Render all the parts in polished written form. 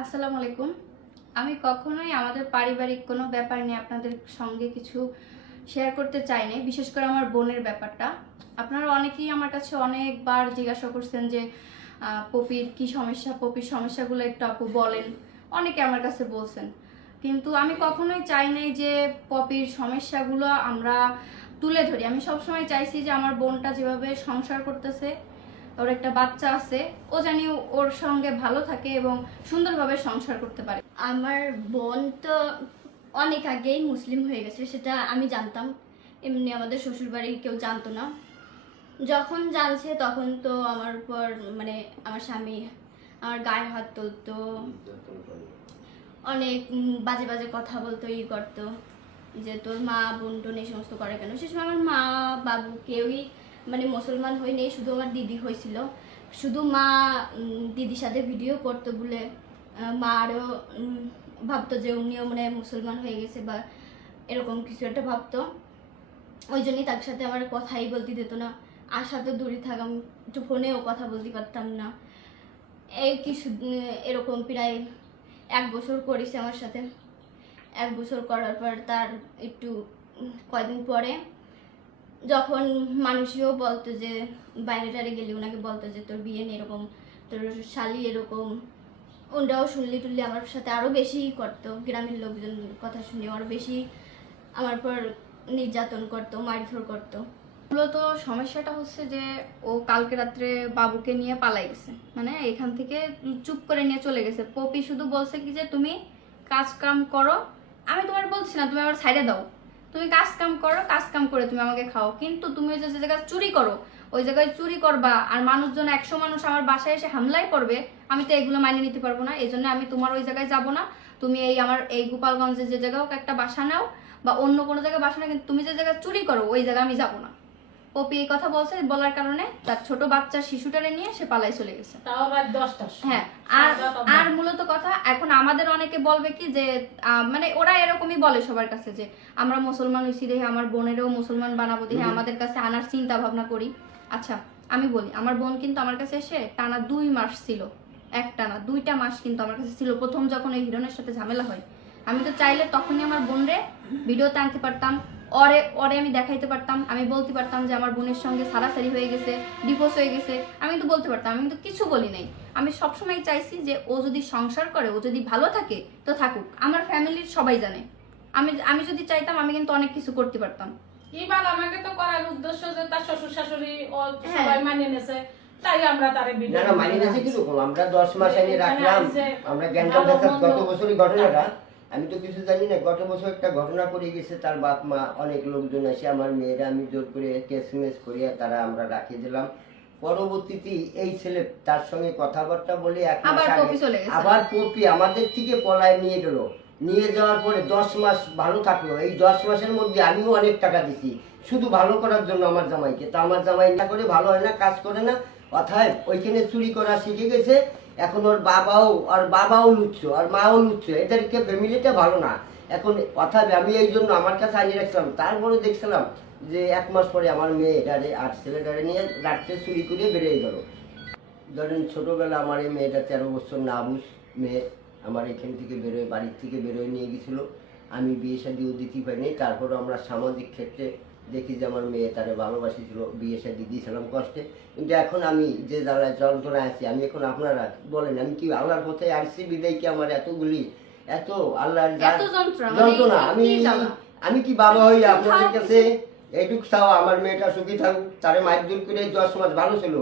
আসসালামু আলাইকুম। আমি কখনোই আমাদের পারিবারিক কোনো ব্যাপার নিয়ে আপনাদের সঙ্গে কিছু শেয়ার করতে চাই না, বিশেষ করে আমার বোনের ব্যাপারটা। আপনারা অনেকেই আমার কাছে অনেকবার জিজ্ঞাসা করছেন যে পপির কি সমস্যা, পপির সমস্যাগুলো একটু আপু বলেন। অনেকে আমার কাছে বলছেন, কিন্তু আমি কখনোই চাই নাই যে পপির সমস্যাগুলো আমরা তুলে ধরি। আমি সবসময় চাইছি যে আমার বোনটা যেভাবে সংসার করতেছে, ওর একটা বাচ্চা আছে, ও জানি ওর সঙ্গে ভালো থাকে এবং সুন্দরভাবে সংসার করতে পারে। আমার বোন তো অনেক আগেই মুসলিম হয়ে গেছে, সেটা আমি জানতাম। এমনি আমাদের শ্বশুরবাড়ির কেউ জানতো না। যখন জানছে তখন তো আমার উপর মানে আমার স্বামী আমার গায়ে হাত তুলতো, অনেক বাজে বাজে কথা বলতো, করতো যে তোর মা বোন টোন এই সমস্ত করে কেন। সে সময় আমার মা বাবু কেউই মানে মুসলমান হয়নি, শুধু আমার দিদি হয়েছিল। শুধু মা দিদির সাথে ভিডিও করতো বলে মা আরও ভাবতো যে উনিও মানে মুসলমান হয়ে গেছে বা এরকম কিছু একটা ভাবতো। ওই জন্যই তার সাথে আমার কথাই বলতে দিত না। আর সাথে দূরে থাকাম, একটু ফোনেও কথা বলতে পারতাম না। এই কিছু এরকম প্রায় 1 বছর করেছে আমার সাথে। 1 বছর করার পর তার একটু কয়দিন পরে যখন মানুষও বলতো যে বাইরে টারে গেলে ওনাকে বলতো যে তোর বিয়ে নেই, এরকম তোর শালি এরকম, ওনারাও শুনলি টুনলি আমার সাথে আরও বেশি করতো। গ্রামের লোকজন কথা শুনে আরও বেশি আমার পর নির্যাতন করতো, মারধর করতো। মূলত সমস্যাটা হচ্ছে যে ও কালকে রাত্রে বাবুকে নিয়ে পালাই গেছে, মানে এখান থেকে চুপ করে নিয়ে চলে গেছে। পপি শুধু বলছে কি যে তুমি কাজ কাম করো, আমি তোমার বলছি না তুমি আমার সাইডে দাও, তুমি কাজ কাম করো, কাজ কাম করে তুমি আমাকে খাও, কিন্তু তুমি যে জায়গায় চুরি করো ওই জায়গায় চুরি করবা আর মানুষজন 100 মানুষ আমার বাসায় এসে হামলাই করবে, আমি তো এগুলো মানিয়ে নিতে পারবো না। এই জন্য আমি তোমার ওই জায়গায় যাব না। তুমি আমার এই গোপালগঞ্জে যে জায়গায় হোক একটা বাসা নাও বা অন্য কোনো জায়গায় বাসা নাও, কিন্তু তুমি যে জায়গায় চুরি করো ওই জায়গায় আমি যাবো না। পপি এই কথা বলছে, বলার কারণে তার ছোট বাচ্চা শিশুটারে নিয়ে সে পালাই চলে গেছে। তাও আবার 10টার সময়। হ্যাঁ, আর মূলত কথা এখন আমাদের অনেকে বলবে কি যে মানে ওরা এরকমই বলে সবার কাছে যে আমরা মুসলমান হইছি দেখে আমার বোনেরও মুসলমান বানাবো দেখে আমাদের কাছে আনার চিন্তা ভাবনা করি। আচ্ছা আমি বলি, আমার বোন কিন্তু আমার কাছে এসে টানা 2 মাস ছিল, একটানা 2টা মাস কিন্তু আমার কাছে ছিল। প্রথম যখন এই হিরণের সাথে ঝামেলা হয়, আমি তো চাইলে তখনই আমার বোনরে ভিডিওতে আনতে পারতাম, ওরে ওরে আমি দেখাইতে পারতাম, আমি বলতে পারতাম যে আমার বোনের সঙ্গে সারাসারি হয়ে গেছে, ডিভোর্স হয়ে গেছে, আমি কিন্তু বলতে পারতাম। আমি কিন্তু কিছু বলি নাই। আমি সবসময় চাইছি যে ও যদি সংসার করে, ও যদি ভালো থাকে তো থাকুক, আমার ফ্যামিলির সবাই জানে। আমি আমি যদি চাইতাম আমি কিন্তু অনেক কিছু করতে পারতাম। এবার আমাকে তো করার উদ্দেশ্য যে তার শ্বশুর শাশুড়ি ও হ্যাঁ। সবাই মানিয়ে নেছে, তাই আমরা তারে না ভিডিও না মানি না কিরকম আমরা 10 মাস আগে রাখলাম। আমরা জ্ঞানটা দেখলাম গত বছরই ঘটনাটা, আমি তো কিছু জানি না। গত বছর একটা ঘটনা করে গেছে, তার বাপ মা অনেক লোকজন এসে আমার মেয়েরা আমি জোর করে কেসমেস করিয়া তারা আমরা রাখিয়ে দিলাম। পরবর্তীতে এই ছেলে তার সঙ্গে কথাবার্তা বলে 1 মাস আবার আগে পপি চলে গেছে। আবার পপি আমাদের থেকে পলায় নিয়ে গেল। নিয়ে যাওয়ার পরে 10 মাস ভালো থাকলো। এই 10 মাসের মধ্যে আমিও অনেক টাকা দিছি শুধু ভালো করার জন্য আমার জামাইকে। তা আমার জামাই না করে ভালো হয় না, কাজ করে না, অর্থাৎ ওইখানে চুরি করা শিখে গেছে। এখন ওর বাবাও লুচ্ছো আর মাও লুচ্ছো, এদেরকে ফ্যামিলিটা ভালো না। এখন অর্থাৎ আমি এই জন্য আমার কাছে আনিয়ে রাখছিলাম। তারপরে দেখছিলাম যে 1 মাস পরে আমার মেয়েটারে আর ছেলেটারে নিয়ে রাত্রে চুরি করে বেরিয়ে গেল। ধরেন ছোটবেলা আমার এই মেয়েটা 13 বছর নাবুস মেয়ে আমার এখান থেকে বেরোয়, বাড়ির থেকে বেরোয় নিয়ে গেছিলো। আমি বিয়ে শাদিও দিতে পারিনি। তারপরে আমরা সামাজিক ক্ষেত্রে দেখি যে আমার মেয়ে তারে ভালোবাসিছিল, বিয়ে শাদি দিয়েছিলাম কষ্টে। কিন্তু এখন আমি যে জ্বালায় যন্ত্রণায় আছি, আমি এখন আপনারা বলেন আমি কি আল্লাহর পথে আসছি বিদায় কি আমার এতগুলি এত আল্লাহর যন্ত্রণা। আমি কি বাবা হই আপনাদের কাছে এইটুক চাও আমার মেয়েটা সুখী থাকুক, তারে মাইদুর করে 10 মাস ভালো ছিল।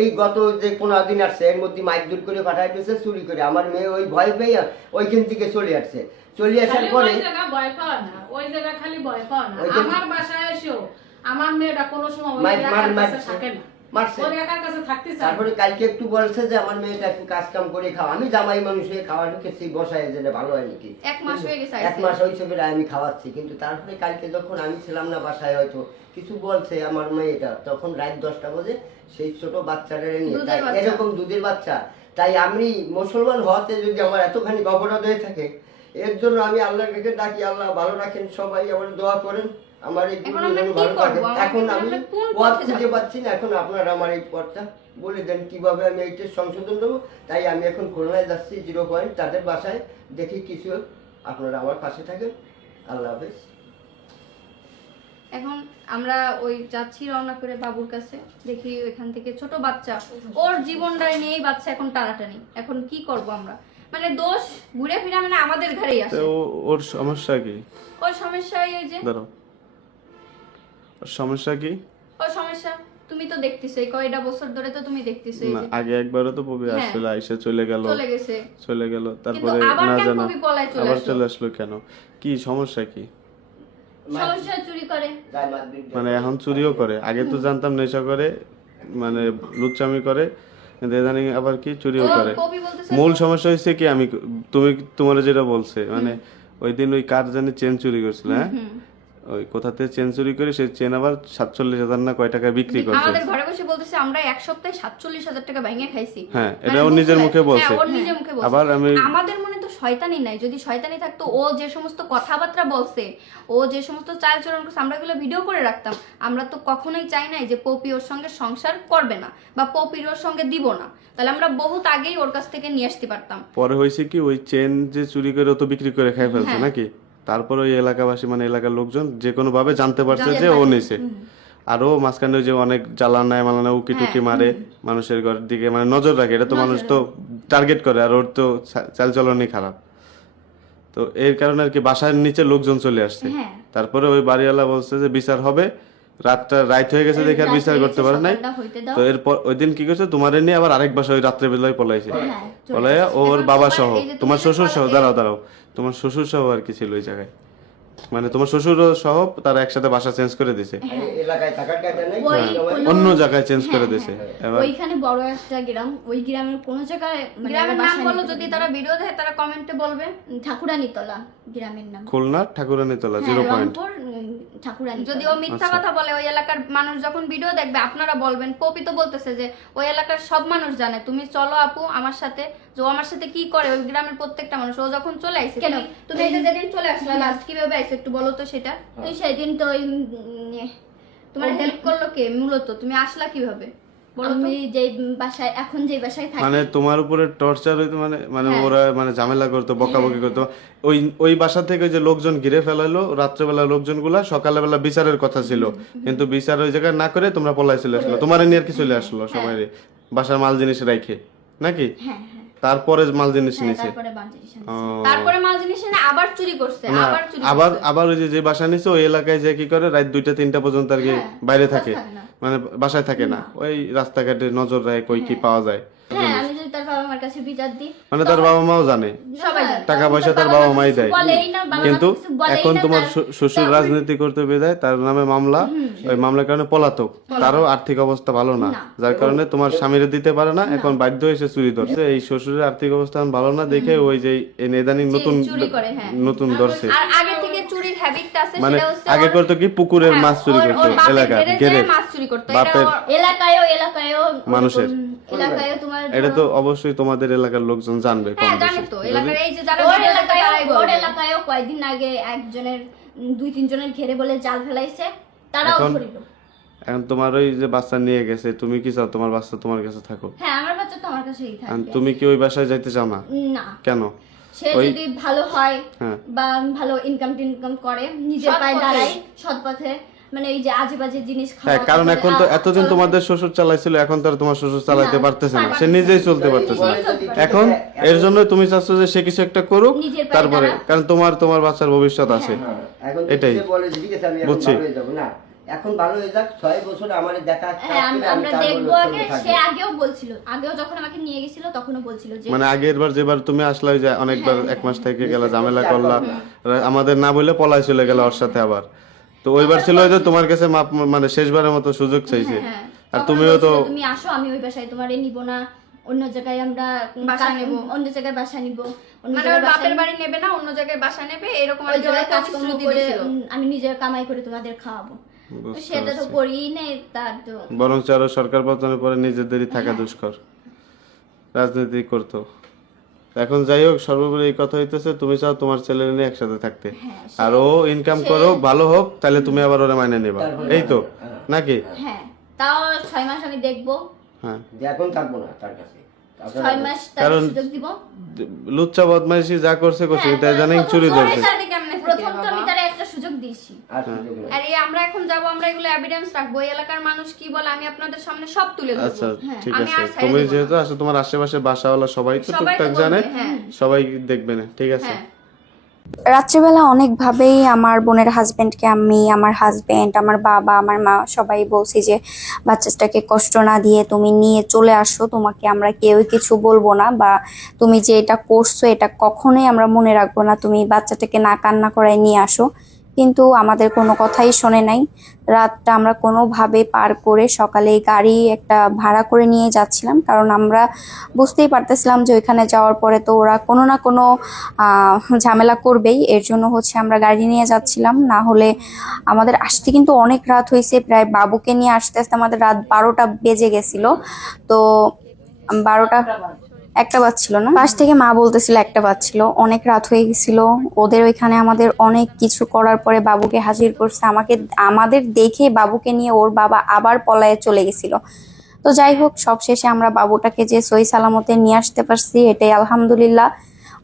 এই গত যে 15 দিন আসছে এর মধ্যে মাইদুর করে পাঠাই দিয়েছে চুরি করে। আমার মেয়ে ওই ভয় পেয়ে ওইখান থেকে চলে আসছে। চলে আসার পরে ওই জায়গা ভয় পাওয়া না, ওই জায়গা খালি ভয় পাওয়া না। আমার বাসায় এসেও আমার মেয়েটা কোনো সময় ওই একার কাছে থাকে না, মারছে। ওই একার কাছে থাকতে চায় না। তারপরে কালকে একটু বলছে যে আমার মেয়েটা একটু কাজ কাম করে খাও। আমি জামাই মানুষ হয়ে খাওয়া ঢুকেছি বসায় যেটা ভালো হয় নাকি। 1 মাস হয়ে গেছে 1 মাস হয়েছে বেড়ে আমি খাওয়াচ্ছি। কিন্তু তারপরে কালকে যখন আমি ছিলাম না বাসায়, হয়তো কিছু বলছে আমার মেয়েটা, তখন রাত 10টা বাজে সেই ছোট বাচ্চাটা নিয়ে, তাই এরকম দুধের বাচ্চা। তাই আমি মুসলমান হওয়াতে যদি আমার এতখানি অপরাধ হয়ে থাকে, এর জন্য আমি আল্লাহর কাছে ডাকি, আল্লাহ ভালো রাখেন, সবাই আমার দোয়া করেন। আমার এই এখন আমরা কি ভালো করবো? কাজে এখন আমি আমরা কোন পথ পথে খুঁজে যাবো? পাচ্ছি না। এখন আপনারা আমার এই পথটা বলে দেন কিভাবে আমি এইটা সংশোধন দেবো। তাই আমি এখন খুলনায় যাচ্ছি 0 পয়েন্ট তাদের বাসায়, দেখি কিছু আপনারা আমার পাশে থাকেন। আল্লাহ হাফেজ। এখন আমরা ওই যাচ্ছি রওনা করে বাবুর কাছে, দেখি ওইখান থেকে ছোট বাচ্চা, ওর জীবনটাই নিয়েই বাচ্চা এখন টানাটানি। এখন কি করব আমরা, মানে দোষ ঘুরে ফিরে মানে আমাদের ঘরেই আসে। ওর সমস্যা কি? ওর সমস্যা এই যে দাঁড়াও, ওর সমস্যা কি? ওর সমস্যা তুমি তো দেখতেছো, এই কয়টা বছর ধরে তো তুমি দেখতেছো। এই না যে আগে একবারও তো পপি হ্যাঁ। আসছিল, আইসা চলে গেল চলে গেছে, তারপরে আবার না কেন জানা পপি পলায় চলে আবার আসলো? চলে আসলো কেন? কি সমস্যা কি? সমস্যা চুরি করে। যাই মাতবর মানে এখন চুরিও করে, আগে তো জানতাম নেশা করে, মানে লুচ্চামি করে, কিন্তু ইদানিং আবার কি চুরিও ও করে। পপি বলতেছে মূল সমস্যা হয়েছে কি, তুমি তোমার যেটা বলছে, মানে ওই দিন ওই কার জানি চেন চুরি করছিল, হ্যাঁ ওই কোথাতে চেন চুরি করে সেই চেন আবার 47,000 না কয় টাকা বিক্রি করছে। আমাদের ঘরে বসে বলতেছে আমরা এক সপ্তাহে 47,000 টাকা ভেঙে খাইছি। হ্যাঁ, মানে এটা ওর নিজের বুঝলে? মুখে বলছে। হ্যাঁ, ওর নিজের মুখে বলছে। আবার আমাদের মনে তো শয়তানি নাই, যদি শয়তানি থাকতো ও যে সমস্ত কথাবার্তা বলছে, ও যে সমস্ত চালচলন করছে, আমরা এগুলো ভিডিও করে রাখতাম। আমরা তো কখনোই চাই নাই যে পপি ওর সঙ্গে সংসার করবে না বা পপির ওর সঙ্গে দিব না, তাহলে আমরা বহুত আগেই ওর কাছ থেকে নিয়ে আসতে পারতাম। পরে হয়েছে কি, ওই চেন যে চুরি করে ও তো বিক্রি করে খাই ফেলছে নাকি, তারপর ওই এলাকাবাসী মানে এলাকার লোকজন যে কোনো ভাবে জানতে পারছে যে ও নিছে। আর ও মাঝখানে যে অনেক জ্বালানায় মালানা উকি টুকি মারে, মানুষের ঘরের দিকে মানে নজর রাখে, এটা তো মানুষ তো টার্গেট করে, আর ওর তো চালচলনই খারাপ। তো এর কারণে আর কি বাসার নিচে লোকজন চলে আসছে। তারপরে ওই বাড়িওয়ালা বলছে যে বিচার হবে, রাত হয়ে গেছে দেখে আর বিচার করতে পারে নাই। তো এরপর ওই দিন কি করছে, তোমার নিয়ে আবার আরেক বাসা ওই রাত্রে বেলায় পলাইছে। পলাইয়া ওর বাবা সহ, তোমার শ্বশুর সহ, দাঁড়াও তোমার শ্বশুর সহ আর কি ছিল ওই জায়গায়, মানে তোমার শ্বশুর সহ তারা একসাথে বাসা চেঞ্জ করে দিছে, এলাকায় থাকার কাজে নাই, অন্য জায়গায় চেঞ্জ করে দিছে। এবার ওইখানে বড় একটা গ্রাম, ওই গ্রামের কোন জায়গায় মানে গ্রামের নাম বাসা বলো, নিতে যদি তারা ভিডিও দেখে তারা কমেন্টে বলবে। ঠাকুরানীতলা গ্রামের নাম। খুলনা ঠাকুরানীতলা হ্যাঁ, 0 পয়েন্ট। রংপুর ঠাকুরানী। যদি ও মিথ্যা কথা বলে, ওই এলাকার মানুষ যখন ভিডিও দেখবে আপনারা বলবেন। পপি তো বলতেছে যে ওই এলাকার সব মানুষ জানে, তুমি চলো আপু আমার সাথে, যে ও আমার সাথে কি করে, ওই গ্রামের প্রত্যেকটা মানুষ। ও যখন চলে আইছে, কেন? তুমি এই যে যেদিন চলে আসলে লাস্ট কিভাবে আইছো একটু বলো তো সেটা। তো সেদিন তো ওই তোমার হেল্প করলো কে মূলত, তুমি আসলা কিভাবে বলো তো? আমি যে বাসায় এখন যে বাসায় থাকি, মানে তোমার উপরে টর্চার হইতো, মানে মানে ওরা মানে ঝামেলা করতো, বকাবকি করতো। ওই বাসা থেকে যে লোকজন ঘিরে ফেলাইলো রাত্রেবেলা, লোকজনগুলা সকালবেলা বিচারের কথা ছিল, কিন্তু বিচার ওই জায়গায় না করে তোমরা পলাই চলে আসলো, তোমার নিয়ে আর কি চলে আসলো সবাই বাসার মাল জিনিস রাইখে নাকি। তারপরে মাল জিনিস নিছে, তারপরে মাল জিনিস এনে আবার চুরি করছে, আবার ওই যে বাসা নিছে ওই এলাকায় যে কি করে রাত 2টা-3টা পর্যন্ত আর কি বাইরে থাকে, মানে বাসায় থাকে না, ওই রাস্তাঘাটে নজর রাখে কই কি পাওয়া যায়। হ্যাঁ, আমি যদি তার বাবা মার কাছে বিচার দিই, মানে তার বাবা মাও জানে, সবাই জানে। টাকা পয়সা তার বাবা মাই দেয়, বলেই না, বাবা মা কিন্তু কিছু বলেই এখন না, তোমার তার- শ্বশুর রাজনীতি করতে বেদায়, তার নামে মামলা, ওই মামলার কারণে পলাতক, তারও আর্থিক অবস্থা ভালো না, যার কারণে তোমার স্বামীরে দিতে পারে না, এখন বাধ্য হয়েছে চুরি ধরছে। এই শ্বশুরের আর্থিক অবস্থা ভালো না দেখে ওই যে নেদানি চুরি করে, হ্যাঁ। নতুন ধরছে, আর আগে থেকে চুরির হ্যাবিটটা আছে, মানে সেটা হচ্ছে আগে করতো কি পুকুরের মাছ চুরি করতো, এলাকার ঘেরে মাছ চুরি করতো, বাপের এলাকায়ও মানুষের। এলাকায়ও তোমার এটা তো অবশ্যই তোমাদের এলাকার লোকজন জানবে কম হ্যাঁ জানি বেশি। তো, এলাকার এই যে যারা ওর ভিডিও দেখে তারাই ওর বলবে। এলাকায়ও কয়েকদিন আগে একজনের 2-3 জনের ঘেরে বলে জাল ফেলাইছে, তারাও এখন- ধরিল। এখন তোমার ওই যে বাচ্চা নিয়ে গেছে, তুমি কি চাও তোমার বাচ্চা তোমার কাছে থাকো? হ্যাঁ, আমার বাচ্চা তো আমার কাছেই এখন থাকবে। তুমি কি ওই বাসায় যাইতে চাও না? না, কেন? সে যদি ভালো হয় হ্যাঁ। বা ভালো ইনকাম করে, নিজের সৎ পায়ে পথে। দাঁড়ায়, সৎ পথে, মানে এই যে আজে বাজে জিনিস হ্যাঁ, খাওয়া, কারণ তারপরে এখন তো এতদিন তোমাদের শ্বশুর চালাইছিল, এখন তো আর তোমার শ্বশুর চালাইতে না, পারতেছে না, সে পারতেছে নিজেই চলতে পারতেছে না। এখন এর জন্য তুমি চাচ্ছ যে সে কিছু একটা করুক, নিজের পায়ে তারপরে দাঁড়াক। কারণ তোমার বাচ্চার ভবিষ্যৎ আছে। এখন এটাই। সে বলে যে, ঠিক আছে আমি এখন বুঝছি। ভালো হয়ে যাবো না, এখন ভালো হয়ে যাক, 6 বছর আমার দেখা হ্যাঁ, থাকলে আমি আমরা তার দেখবো বলে আগে। সঙ্গে সে থাকবো। আগেও বলছিল, আগেও যখন আমাকে নিয়ে গেছিল তখনও বলছিল যে মানে আগের বার যেবার তুমি আসলে ওই যে অনেকবার 1 মাস থেকে গেলা, ঝামেলা করলা, আমাদের না বলে পলাই চলে গেল ওর সাথে আবার। তো ওইবার ছিল ওই যে তোমার কাছে মানে শেষবারের মতো সুযোগ চাইছে, হ্যাঁ, আর তখন তুমিও তো বলছিল, তুমি আসো, আমি ওই বাসায় তোমারে নিব না, অন্য জায়গায় আমরা বাসা নেব। অন্য জায়গায় বাসা নিব, অন্য মানে জায়গায় ওর বাসা বাপের নিব। বাড়ি নেবে না, অন্য জায়গায় বাসা নেবে, এরকম ওই আর কি জায়গায় ওরা কাজকর্ম প্রতিশ্রুতি করে দিছিল। আমি নিজের কামাই করে তোমাদের খাওয়াবো। তো বুঝতে সেটা তো পারছি। করিই নেই, তার তো বরং আরো সরকার পতনের পরে নিজেদেরই থাকা দুষ্কর, রাজনীতি করতো। এখন যাই হোক, সর্বোপরি এই কথা হইতেছে তুমি চাও তোমার ছেলে নিয়ে একসাথে থাকতে, হ্যাঁ, আর ও ইনকাম করো ভালো হোক, তাহলে তুমি আবার ওরা মাইনে নেবা, এই তো নাকি? হ্যাঁ, তাও 6 মাস আমি দেখবো, হ্যাঁ, যে এখন থাকবো না তার কাছে। 6 মাস তার কারণ সুযোগ দিব। লুচ্চা বদমাইশি যা করছে তাই জানেন চুরি ধরছে। প্রথম তো আমি তারে একটা সুযোগ দিয়েছি। আর সুযোগ নেই। আর এই আমরা এখন যাব, আমরা এগুলো এভিডেন্স রাখবো, এই এলাকার মানুষ কি বলে আমি আপনাদের সামনে সব তুলে আচ্ছা ধরবো। ঠিক আমি আছে, আর ছাইড়ে তুমি দেব না। যেহেতু আসো তোমার আশেপাশে বাসাওয়ালা সবাই তো সবাই তো টুকটাক বলবে, জানে, হ্যাঁ। সবাই দেখবে না, ঠিক আছে? হ্যাঁ। রাত্রিবেলা অনেকভাবেই আমার বোনের হাজবেন্ডকে, আমি, আমার হাজবেন্ড, আমার বাবা, আমার মা সবাই বলছি যে বাচ্চাটাকে কষ্ট না দিয়ে তুমি নিয়ে চলে আসো, তোমাকে আমরা কেউই কিছু বলবো না, বা তুমি যে এটা করছো এটা কখনোই আমরা মনে রাখবো না, তুমি বাচ্চাটাকে না কান্না করায় নিয়ে আসো। কিন্তু আমাদের কোনো কথাই শোনে নাই। রাতটা আমরা কোনোভাবে পার করে সকালে গাড়ি একটা ভাড়া করে নিয়ে যাচ্ছিলাম, কারণ আমরা বুঝতেই পারতেছিলাম যে ওইখানে যাওয়ার পরে তো ওরা কোনো না কোনো ঝামেলা করবেই, এর জন্য আমরা গাড়ি নিয়ে যাচ্ছিলাম। না হলে আমাদের আসতে কিন্তু অনেক রাত হয়েছে, প্রায় বাবুকে নিয়ে আসতে আসতে আমাদের রাত 12টা বেজে গেছিল। তো 12টা 1টা বাজছিল না, পাশ থেকে মা বলতেছিল 1টা বাজছিল, অনেক রাত হয়ে গেছিল। ওদের ওইখানে আমাদের অনেক কিছু করার পরে বাবুকে হাজির করছে, আমাদের দেখে বাবুকে নিয়ে ওর বাবা আবার পলায়ে চলে গেছিল। তো যাই হোক, সবশেষে আমরা বাবুটাকে যে সহি সালামতে নিয়ে আসতে পারছি, এটাই আলহামদুলিল্লাহ।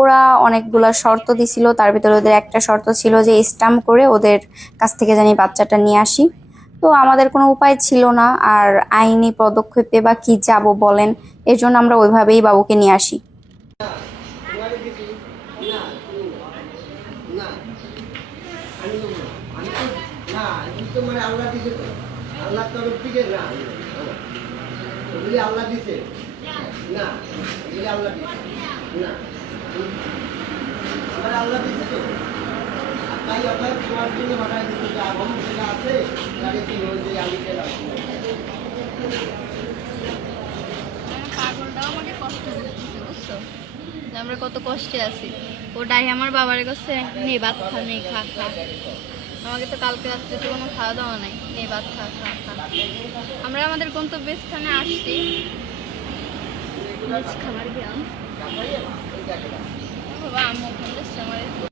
ওরা অনেকগুলা শর্ত দিছিল, তার ভিতরে ওদের একটা শর্ত ছিল যে স্ট্যাম্প করে ওদের কাছ থেকে জানি বাচ্চাটা নিয়ে আসি। তো আমাদের কোনো উপায় ছিল না, আর আইনি পদক্ষেপে বা কি যাব বলেন, এর জন্য আমরা ওইভাবেই বাবুকে নিয়ে আসি। আল্লাহ দিছে তো, আল্লাহর তরফ থেকে না, ওগুলি আল্লাহ দিছে না, ওগুলি আল্লাহ দিছে না, আমার আল্লাহ দিছে তো। আর তাই আপনার তোমার জন্য পাঠাই দিচ্ছে যে আবহাম যেটা আছে তাকে কি হয়েছে আমি গেলাম। পাগলটাও আমাকে কষ্ট দিচ্ছে, বুঝছো যে আমরা কত কষ্টে আছি। ওটাই আমার বাবার কাছে নেই ভাত খা, নেই খা খা। আমাকে তো কালকে রাত্রে তো কোনো খাওয়া দাওয়া নাই, নেই ভাত খা খা খা। আমরা আমাদের গন্তব্যস্থানে আসছি, খাবার গেলাম বাবা, আম্মু ফোন দিচ্ছে আমার।